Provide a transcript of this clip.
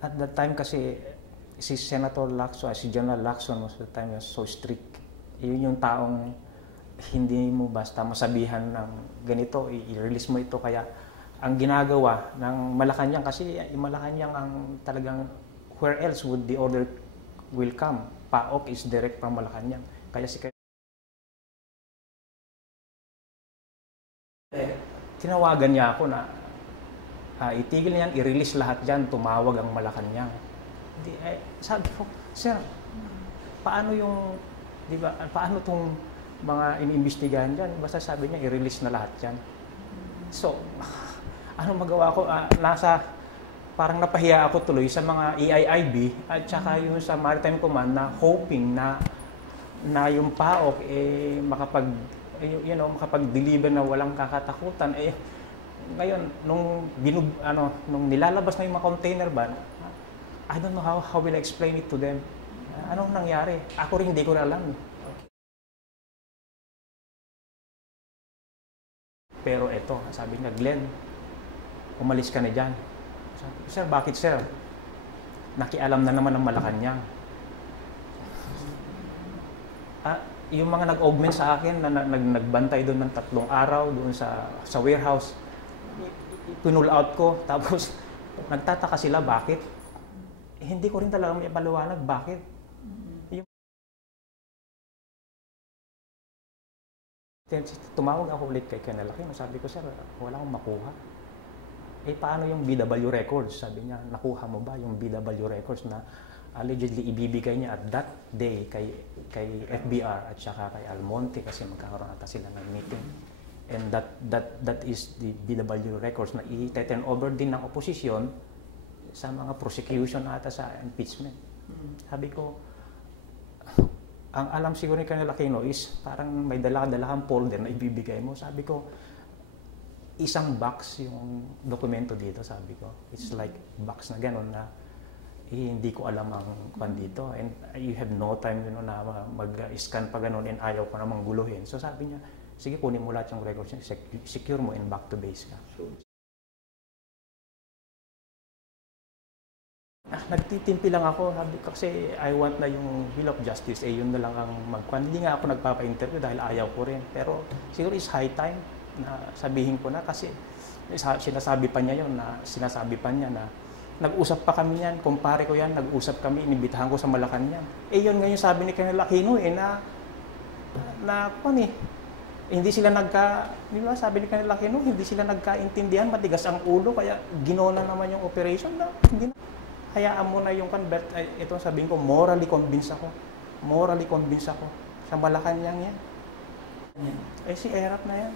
At that time kasi, si Senator Lacson, si General Lacson most of the time was so strict. Yun yung taong hindi mo basta masabihan ng ganito, i-release mo ito. Kaya ang ginagawa ng Malacanang, kasi Malacanang ang talagang where else would the order will come? PAOK is direct from Malacanang. Kaya tinawagan niya ako na itigil niyan, i-release lahat dyan, tumawag ang Malacanang. Sabi ko, sir, paano yung, di ba, paano itong mga iniimbestigahan dyan? Basta sabi niya, i-release na lahat dyan. So, ano magawa ko? Parang napahiya ako tuloy sa mga EIIB at saka yung sa Maritime Command na hoping na yung PAOK makapag-deliver na walang kakatakutan. Ngayon, nung nilalabas na yung mga container van, I don't know how will I explain it to them. Anong nangyari? Ako rin hindi ko na alam. Pero eto, sabi niya, Glenn, umalis ka na dyan. Sabi ko, sir, bakit sir? Nakialam na naman ng Malacanang. Yung mga nag-augment sa akin na nagbantay doon ng 3 araw doon sa warehouse, pinull out ko, tapos nagtataka sila bakit. Hindi ko rin talaga may paliwanag bakit. Tumawag ako ulit kay Colonel Aquino, sabi ko, sir, wala akong makuha. Paano yung BW records? Sabi niya, nakuha mo ba yung BW records na allegedly ibibigay niya at that day kay FBR at saka kay Almonte kasi magkakaroon ata sila ng meeting. And that is the BW records na i-turn over din ng opposition sa mga prosecution ata sa impeachment. Sabi ko, ang alam siguro ni Colonel Aquino is parang may dala-dalahang folder na ibibigay mo. Sabi ko, isang box yung dokumento dito, sabi ko. It's like box na gano'n na hindi ko alam ang kwan dito. And you have no time na mag-scan pa gano'n and ayaw ko namang guluhin. So sabi niya, sige, kunin mo lahat yung records niya, secure mo and back to base ka. Nagtitimpi lang ako, sabi ko, kasi I want na yung Will of Justice, yun na lang ang magkwan. Hindi nga ako nagpapa-interview dahil ayaw ko rin. Pero siguro is high time na sabihin ko na kasi sinasabi pa niya na nag-usap pa kami yan, kumpare ko yan, nag-usap kami, inibitahan ko sa Malacanang. Yun nga yung sabi ni Colonel Aquino hindi sila di ba, sabi ni Colonel Aquino, hindi sila nagkaintindihan, matigas ang ulo, kaya ginona naman yung operation na hindi na. Hayaan mo na yung convert, ito sabihin ko, morally convinced ako sa Malacanang yan. Si Erap na yan.